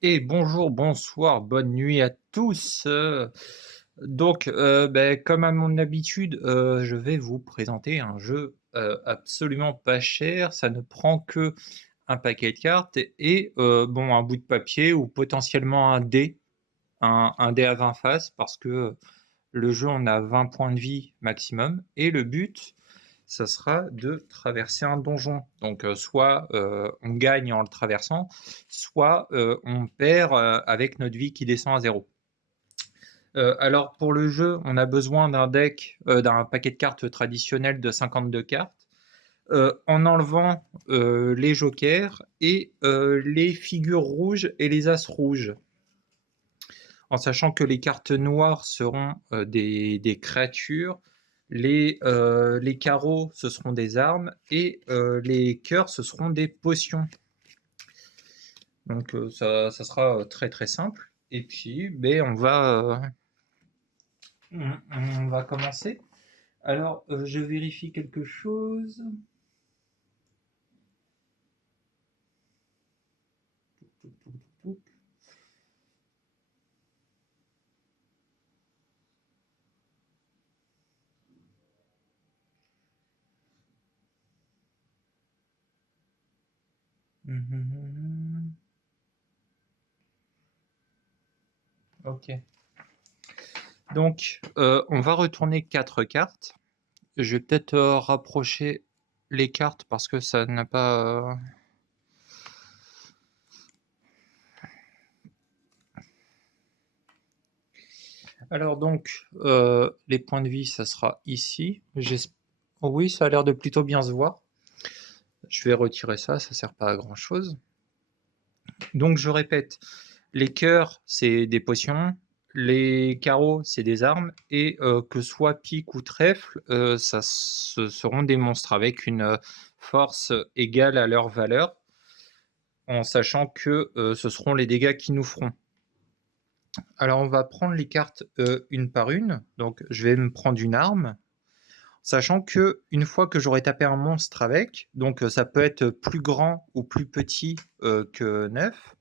Et bonjour, bonsoir, bonne nuit à tous. Comme à mon habitude, je vais vous présenter un jeu absolument pas cher. Ça ne prend que un paquet de cartes et bon, un bout de papier ou potentiellement un dé, un dé à 20 faces, parce que le jeu, on a 20 points de vie maximum. Et le but, ça sera de traverser un donjon. Donc, soit on gagne en le traversant, soit on perd avec notre vie qui descend à zéro. Alors, pour le jeu, on a besoin d'un deck, d'un paquet de cartes traditionnel de 52 cartes, en enlevant les jokers et les figures rouges et les as rouges. En sachant que les cartes noires seront des créatures, les carreaux ce seront des armes et les cœurs ce seront des potions. Donc ça sera très très simple. Et puis on va commencer. Alors je vérifie quelque chose. Ok. Donc on va retourner 4 cartes. Je vais peut-être rapprocher les cartes parce que ça n'a pas. Alors donc, les points de vie, ça sera ici. Oh oui, ça a l'air de plutôt bien se voir. Je vais retirer ça, ça sert pas à grand chose. Donc je répète, les cœurs, c'est des potions, les carreaux, c'est des armes, et que soit pique ou trèfle, ce seront des monstres avec une force égale à leur valeur, en sachant que ce seront les dégâts qui nous feront. Alors on va prendre les cartes une par une. Donc je vais me prendre une arme, sachant que une fois que j'aurai tapé un monstre avec, donc ça peut être plus grand ou plus petit que 9,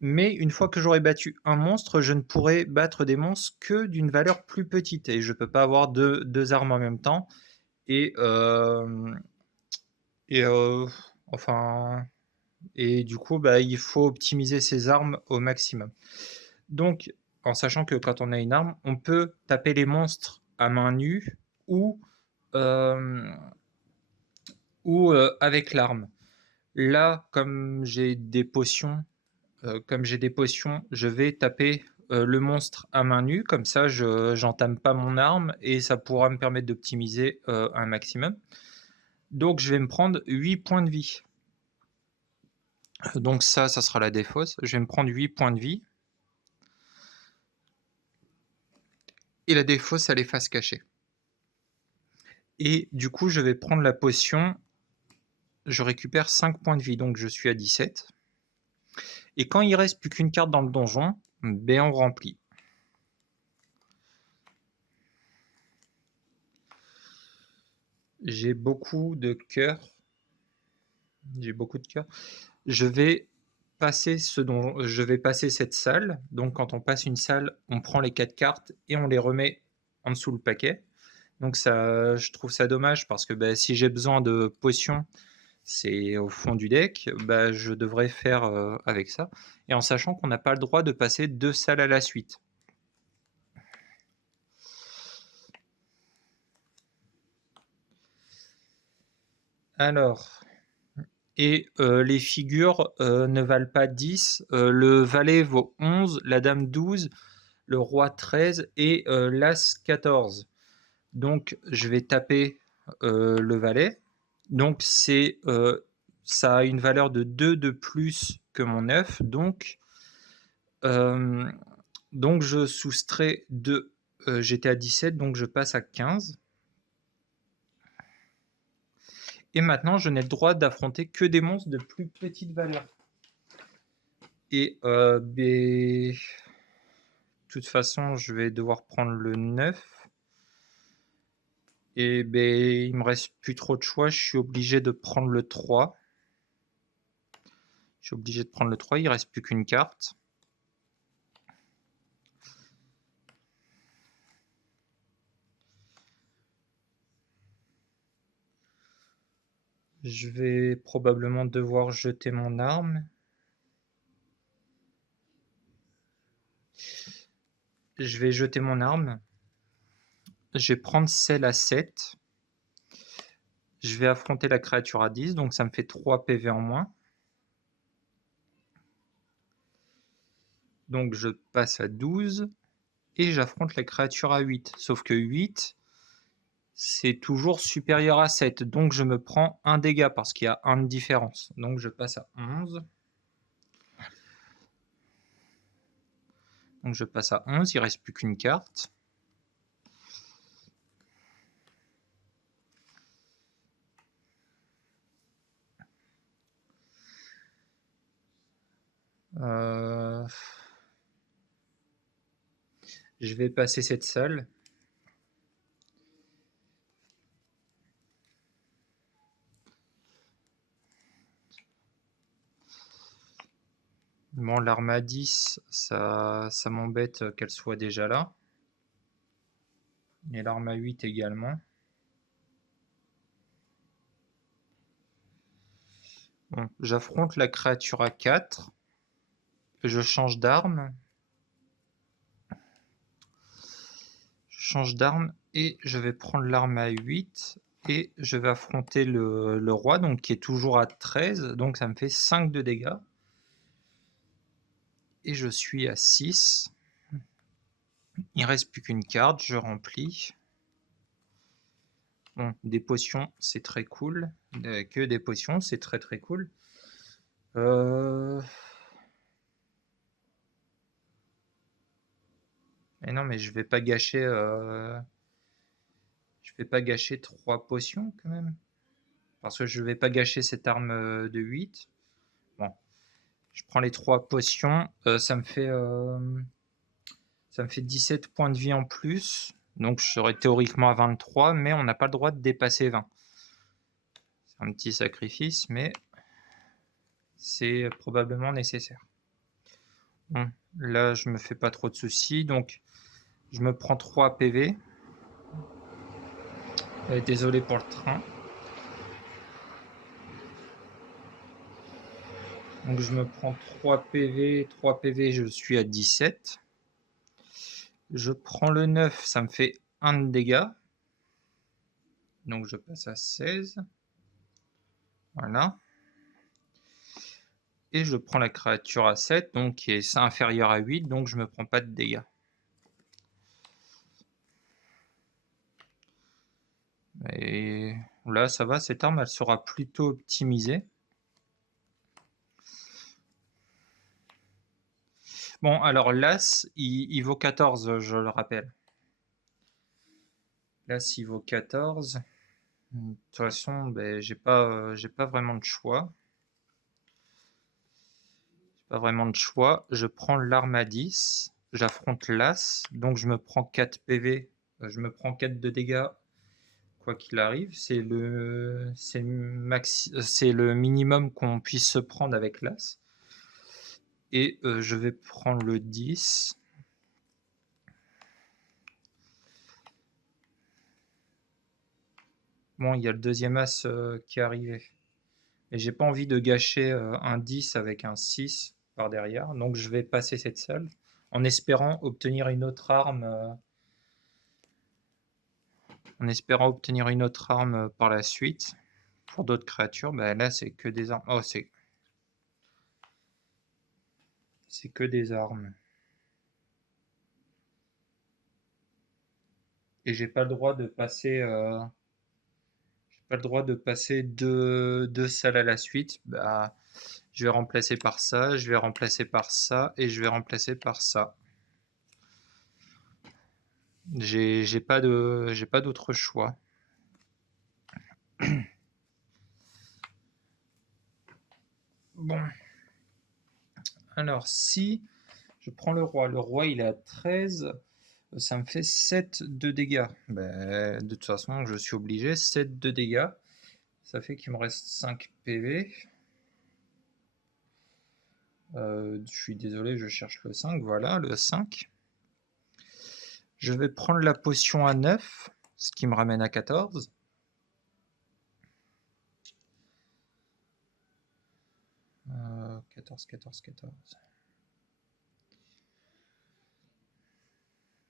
mais une fois que j'aurai battu un monstre, je ne pourrai battre des monstres que d'une valeur plus petite, et je ne peux pas avoir deux armes en même temps. Et, euh, et euh, enfin, et du coup, il faut optimiser ses armes au maximum. Donc, en sachant que quand on a une arme, on peut taper les monstres à main nue ou euh, avec l'arme. Là, comme j'ai des potions, je vais taper le monstre à main nue, comme ça je j'entame pas mon arme et ça pourra me permettre d'optimiser un maximum. Donc je vais me prendre 8 points de vie. Donc ça sera la défausse. Je vais me prendre 8 points de vie. Et la défausse, elle est face cachée. Et du coup, je vais prendre la potion. Je récupère 5 points de vie, donc je suis à 17. Et quand il reste plus qu'une carte dans le donjon, on remplit. J'ai beaucoup de cœurs. J'ai beaucoup de cœurs. Je vais je vais passer cette salle. Donc quand on passe une salle, on prend les 4 cartes et on les remet en dessous le paquet. Donc ça, je trouve ça dommage parce que si j'ai besoin de potions, c'est au fond du deck, je devrais faire avec ça. Et en sachant qu'on n'a pas le droit de passer 2 salles à la suite. Alors, et les figures ne valent pas 10. Le valet vaut 11, la dame 12, le roi 13 et l'as 14. Donc je vais taper le valet. Donc ça a une valeur de 2 de plus que mon 9. Euh, donc je soustrais 2. J'étais à 17, donc je passe à 15. Et maintenant, je n'ai le droit d'affronter que des monstres de plus petite valeur. Et de toute façon, je vais devoir prendre le 9. Et il me reste plus trop de choix. Je suis obligé de prendre le 3. Je suis obligé de prendre le 3, il reste plus qu'une carte. Je vais probablement devoir jeter mon arme. Je vais jeter mon arme. Je vais prendre celle à 7. Je vais affronter la créature à 10, donc ça me fait 3 PV en moins. Donc je passe à 12 et j'affronte la créature à 8. Sauf que 8, c'est toujours supérieur à 7. Donc je me prends un dégât parce qu'il y a 1 de différence. Donc je passe à 11. Donc je passe à 11, il ne reste plus qu'une carte. Je vais passer cette salle. Bon, l'arme à 10, ça m'embête qu'elle soit déjà là. Et l'arme à 8 également. Bon, j'affronte la créature à 4. Je change d'arme. Je change d'arme et je vais prendre l'arme à 8. Et je vais affronter le roi, donc qui est toujours à 13. Donc ça me fait 5 de dégâts. Et je suis à 6. Il ne reste plus qu'une carte, je remplis. Bon, des potions, c'est très cool. Que des potions, c'est très très cool. Mais non, mais je vais pas gâcher. Je vais pas gâcher 3 potions quand même. Parce que je vais pas gâcher cette arme de 8. Bon, je prends les 3 potions. Ça me fait 17 points de vie en plus. Donc je serais théoriquement à 23, mais on n'a pas le droit de dépasser 20. C'est un petit sacrifice, mais c'est probablement nécessaire. Bon, là, je me fais pas trop de soucis. Donc, je me prends 3 PV. Désolé pour le train. Donc, je me prends 3 PV. 3 PV, je suis à 17. Je prends le 9, ça me fait 1 de dégâts. Donc, je passe à 16. Voilà. Et je prends la créature à 7, donc qui est inférieur à 8, donc je me prends pas de dégâts. Et là, ça va, cette arme, elle sera plutôt optimisée. Bon, alors l'As, il vaut 14, je le rappelle. L'As, il vaut 14. De toute façon, ben, j'ai pas vraiment de choix. Pas vraiment de choix. Je prends l'arme à 10. J'affronte l'As. Donc je me prends 4 PV. Je me prends 4 de dégâts. Quoi qu'il arrive, c'est le minimum qu'on puisse se prendre avec l'As. Et je vais prendre le 10. Bon, il y a le deuxième As qui est arrivé. Et j'ai pas envie de gâcher un 10 avec un 6 par derrière. Donc je vais passer cette salle en espérant obtenir une autre arme. Par la suite. Pour d'autres créatures, bah là c'est que des armes. Oh, c'est que des armes. Et j'ai pas le droit de passer. J'ai pas le droit de passer deux salles à la suite. Bah, je vais remplacer par ça, je vais remplacer par ça et je vais remplacer par ça. J'ai pas d'autre choix. Bon. Alors, si je prends le roi il est à 13, ça me fait 7 de dégâts. Ben, de toute façon, je suis obligé. 7 de dégâts. Ça fait qu'il me reste 5 PV. Je suis désolé, je cherche le 5. Voilà, le 5. Je vais prendre la potion à 9, ce qui me ramène à 14. Euh, 14.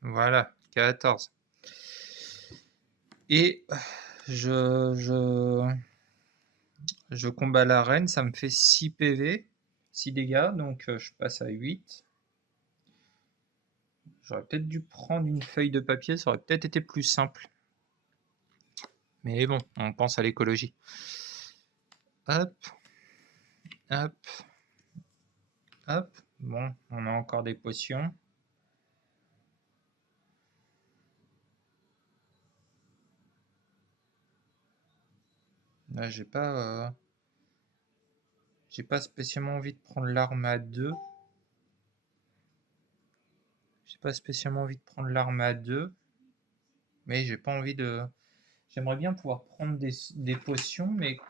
Voilà, 14. Et je combats la reine, ça me fait 6 PV, 6 dégâts, donc je passe à 8. J'aurais peut-être dû prendre une feuille de papier, ça aurait peut-être été plus simple. Mais bon, on pense à l'écologie. Hop, hop, hop. Bon, on a encore des potions. Là, j'ai pas spécialement envie de prendre l'arme à 2. J'ai pas spécialement envie de prendre l'arme à 2. Mais j'ai pas envie de... J'aimerais bien pouvoir prendre des potions, mais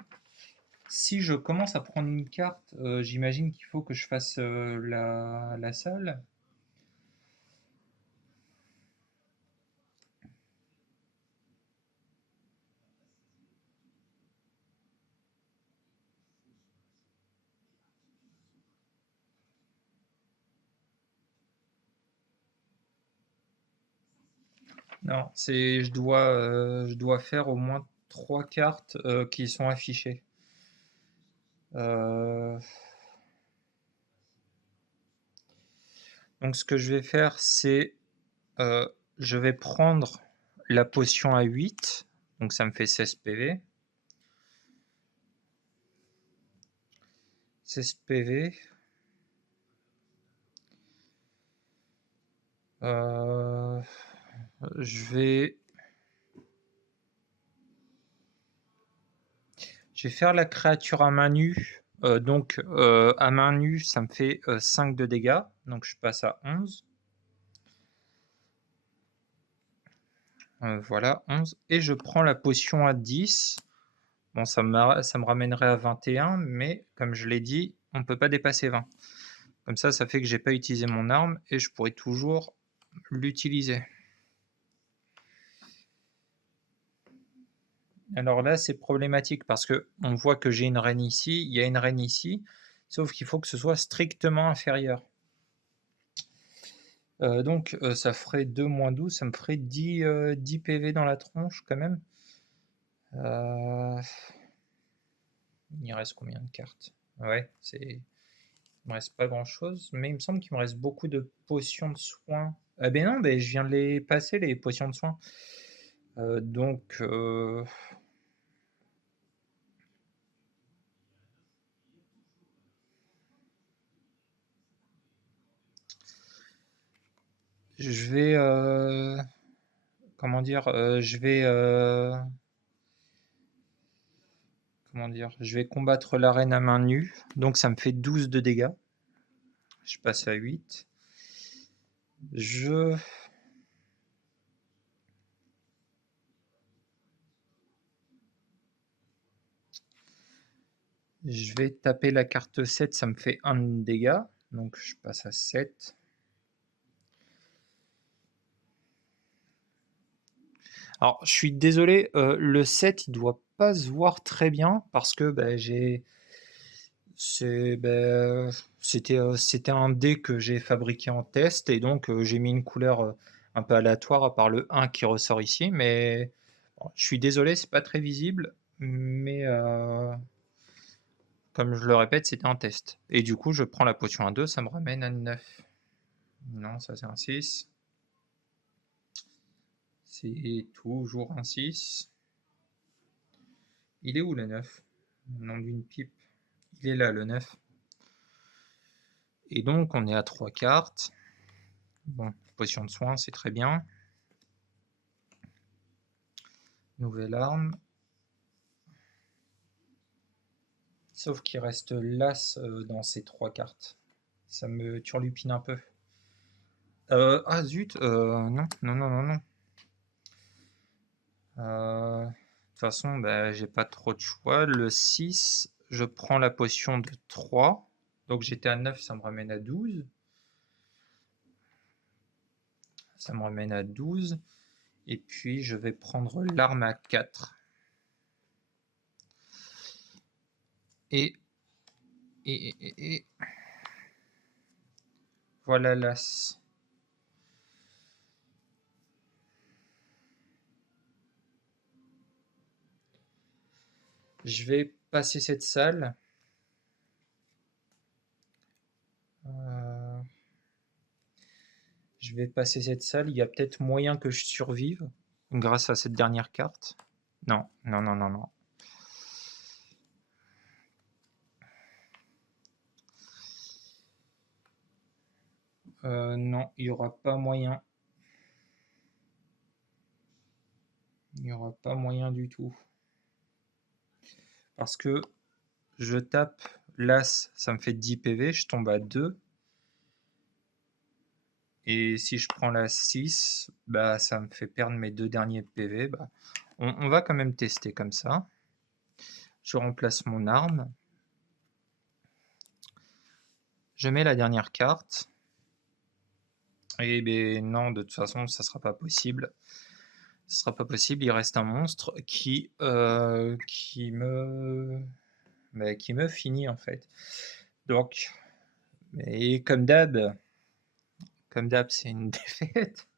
si je commence à prendre une carte, j'imagine qu'il faut que je fasse la salle. Non, je dois faire au moins 3 cartes qui sont affichées. Euh, donc ce que je vais faire, c'est je vais prendre la potion à 8, donc ça me fait 16 PV. 16 PV. Je vais faire la créature à main nue. Donc à main nue, ça me fait 5 de dégâts. Donc je passe à 11. Voilà, 11. Et je prends la potion à 10. Bon, ça me ramènerait à 21, mais comme je l'ai dit, on ne peut pas dépasser 20. Comme ça fait que j'ai pas utilisé mon arme et je pourrais toujours l'utiliser. Alors là, c'est problématique parce que on voit que j'ai une reine ici, il y a une reine ici, sauf qu'il faut que ce soit strictement inférieur. Donc ça ferait 2 moins 12, ça me ferait 10 PV dans la tronche quand même. Il reste combien de cartes? Ouais, il me reste pas grand chose, mais il me semble qu'il me reste beaucoup de potions de soins. Ah ben non, je viens de les passer les potions de soins. Donc je vais comment dire, je vais combattre la reine à main nue, donc ça me fait 12 de dégâts. Je passe à 8. Je vais taper la carte 7, ça me fait 1 de dégâts, donc je passe à 7. Alors, je suis désolé, le 7, il doit pas se voir très bien parce que c'était un dé que j'ai fabriqué en test et donc j'ai mis une couleur un peu aléatoire à part le 1 qui ressort ici, mais bon, je suis désolé, c'est pas très visible, mais comme je le répète, c'était un test. Et du coup, je prends la potion à 2, ça me ramène à 9. Non, ça c'est un 6. C'est toujours un 6. Il est où le 9? Nom d'une pipe. Il est là le 9. Et donc on est à 3 cartes. Bon, potion de soin, c'est très bien. Nouvelle arme. Sauf qu'il reste l'as dans ces 3 cartes. Ça me turlupine un peu. Ah zut, non, non, non, non, non. De toute façon, j'ai pas trop de choix. Le 6, je prends la potion de 3. Donc j'étais à 9, ça me ramène à 12. Ça me ramène à 12. Et puis je vais prendre l'arme à 4. Et voilà l'as. Je vais passer cette salle. Je vais passer cette salle. Il y a peut-être moyen que je survive grâce à cette dernière carte. Non, non, non, non, non. Non, il n'y aura pas moyen. Il n'y aura pas moyen du tout. Parce que je tape l'as, ça me fait 10 PV, je tombe à 2. Et si je prends la 6, bah, ça me fait perdre mes 2 derniers PV. Bah, on va quand même tester comme ça. Je remplace mon arme. Je mets la dernière carte. Et ben non, de toute façon, ça sera pas possible. Ce sera pas possible, il reste un monstre qui me finit en fait. Donc, mais comme d'hab, c'est une défaite.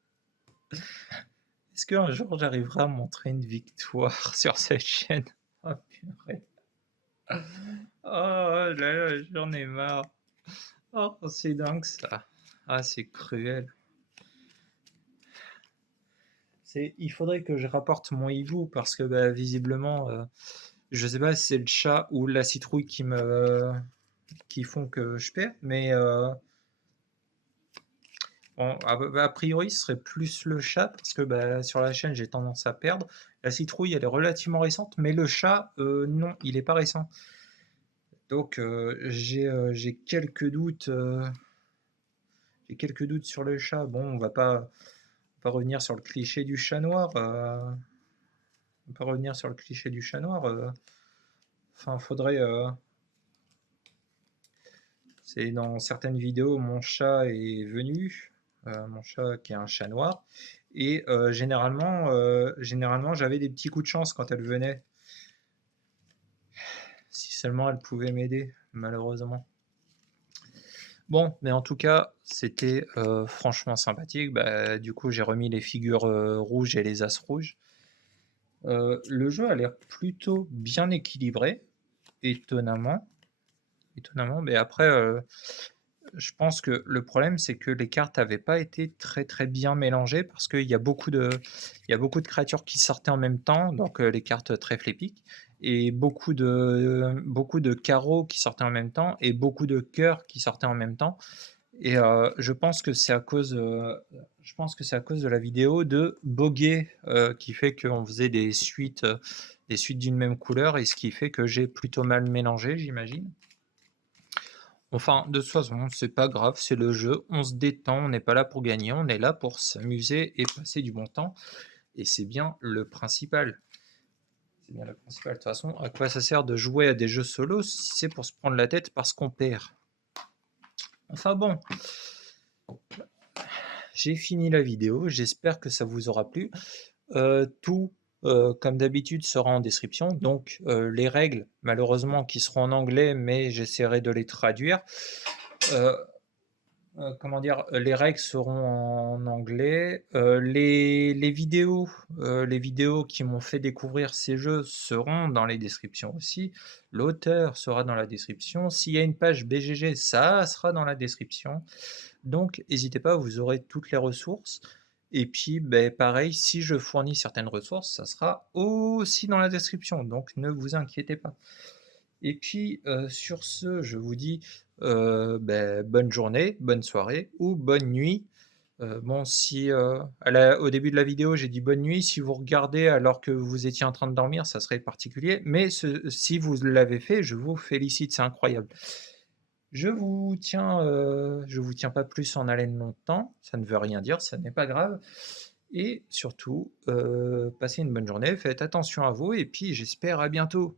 Est-ce qu'un jour j'arriverai à montrer une victoire sur cette chaîne? Oh purée. Oh là là, j'en ai marre. Oh, c'est dingue ça. Ah, c'est cruel. Il faudrait que je rapporte mon hibou parce que bah, visiblement, je sais pas si c'est le chat ou la citrouille qui font que je perds, mais bon, a priori ce serait plus le chat parce que bah, sur la chaîne j'ai tendance à perdre. La citrouille elle est relativement récente, mais le chat non, il est pas récent. Donc j'ai quelques doutes. J'ai quelques doutes sur le chat. Bon, on va pas revenir sur le cliché du chat noir. On va pas revenir sur le cliché du chat noir. Enfin, faudrait. C'est dans certaines vidéos, mon chat est venu, mon chat qui est un chat noir, et généralement, j'avais des petits coups de chance quand elle venait. Si seulement elle pouvait m'aider, malheureusement. Bon, mais en tout cas, c'était franchement sympathique. Bah, du coup, j'ai remis les figures rouges et les as rouges. Le jeu a l'air plutôt bien équilibré, étonnamment. Mais après, je pense que le problème, c'est que les cartes n'avaient pas été très très bien mélangées parce qu'il y a beaucoup de créatures qui sortaient en même temps, donc les cartes très flépiques, et beaucoup de carreaux qui sortaient en même temps, et beaucoup de cœurs qui sortaient en même temps. Et je pense que c'est à cause de la vidéo de Boguet qui fait qu'on faisait des suites d'une même couleur, et ce qui fait que j'ai plutôt mal mélangé, j'imagine. Enfin, de toute façon, c'est pas grave, c'est le jeu, on se détend, on n'est pas là pour gagner, on est là pour s'amuser et passer du bon temps. Et c'est bien le principal. C'est bien le principal. De toute façon, à quoi ça sert de jouer à des jeux solo si c'est pour se prendre la tête parce qu'on perd? Enfin bon, j'ai fini la vidéo, j'espère que ça vous aura plu. Tout, comme d'habitude, sera en description. Donc les règles, malheureusement, qui seront en anglais, mais j'essaierai de les traduire. Comment dire, les règles seront en anglais. Les vidéos qui m'ont fait découvrir ces jeux seront dans les descriptions aussi. L'auteur sera dans la description. S'il y a une page BGG, ça sera dans la description. Donc, n'hésitez pas, vous aurez toutes les ressources. Et puis, ben, pareil, si je fournis certaines ressources, ça sera aussi dans la description. Donc, ne vous inquiétez pas. Et puis, sur ce, je vous dis ben, bonne journée, bonne soirée ou bonne nuit. Bon, si au début de la vidéo j'ai dit bonne nuit, si vous regardez alors que vous étiez en train de dormir, ça serait particulier. Mais si vous l'avez fait, je vous félicite, c'est incroyable. Je vous tiens pas plus en haleine longtemps. Ça ne veut rien dire, ça n'est pas grave. Et surtout, passez une bonne journée, faites attention à vous et puis j'espère à bientôt.